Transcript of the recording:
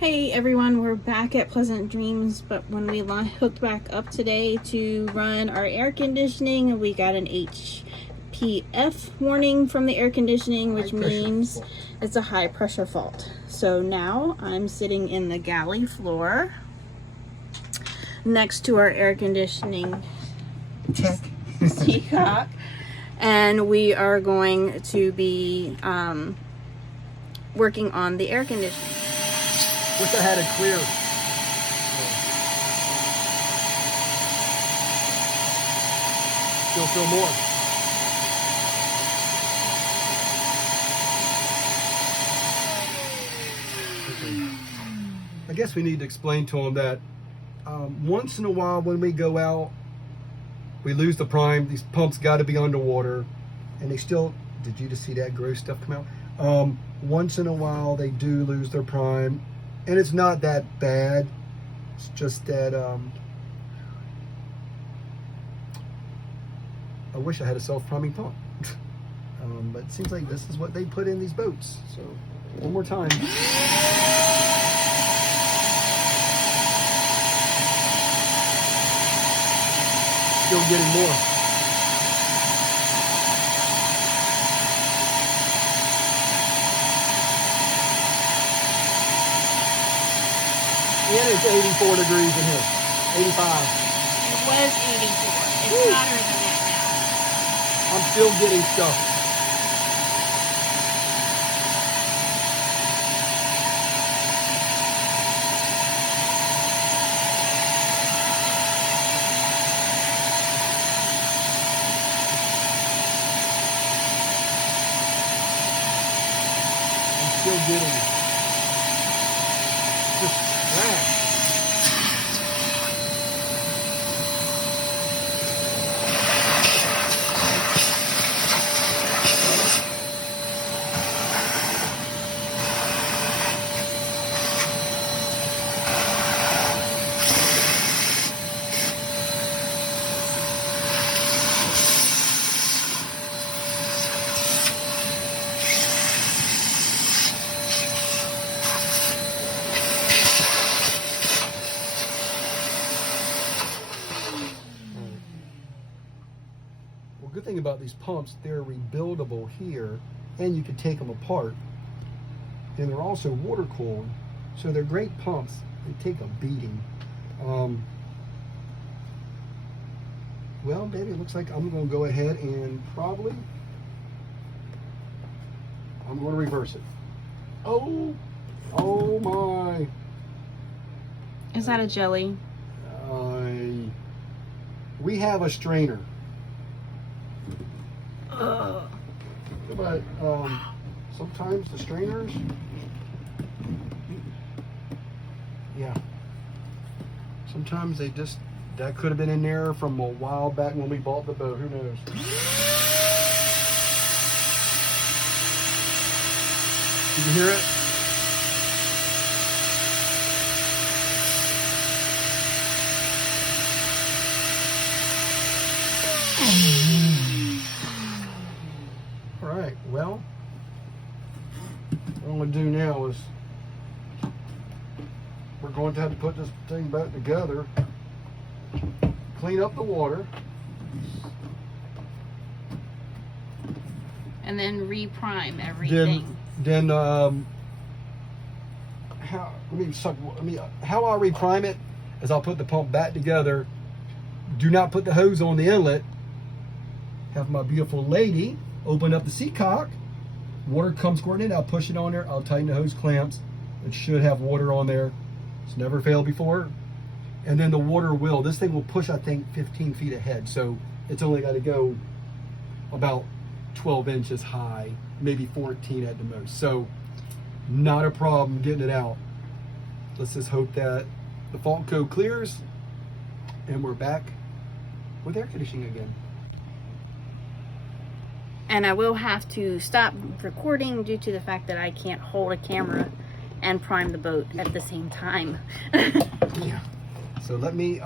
Hey everyone, we're back at Pleasant Dreams, but when we hooked back up today to run our air conditioning, we got an HPF warning from the air conditioning, which means it's a high pressure fault. So now I'm sitting in the galley floor next to our air conditioning teacock, and we are going to be working on the air conditioning. Wish I had it clear. Still feel more. Okay. I guess we need to explain to them that once in a while when we go out, we lose the prime. These pumps got to be underwater, and they still. Did you just see that gross stuff come out? Once in a while they do lose their prime. And it's not that bad. It's just that I wish I had a self-priming pump. But it seems like this is what they put in these boats. So one more time. Still getting more. And it's 84 degrees in here. 85. It was 84. It's Woo. hotter than that I'm still getting stuff. I'm still getting trash. Well, good thing about these pumps, they're rebuildable here, and you can take them apart. And they're also water cooled, so they're great pumps. They take a beating. Well, baby, it looks like I'm going to go ahead and probably I'm going to reverse it. Oh my! Is that a jelly? We have a strainer. Ugh. But sometimes the strainers, yeah, sometimes they just, that could have been in there from a while back when we bought the boat, who knows. Did you hear it? All right, well, what I'm going to do now is we're going to have to put this thing back together, clean up the water, And then reprime everything. then how I reprime it is I'll put the pump back together. Do not put the hose on the inlet. Have my beautiful lady open up the seacock. Water comes squirting in. I'll push it on there. I'll tighten the hose clamps. It should have water on there. It's never failed before. And then the water will. This thing will push, I think, 15 feet ahead. So it's only got to go about 12 inches high, maybe 14 at the most. So not a problem getting it out. Let's just hope that the fault code clears and we're back with air conditioning again. And I will have to stop recording due to the fact that I can't hold a camera and prime the boat at the same time. Yeah. So let me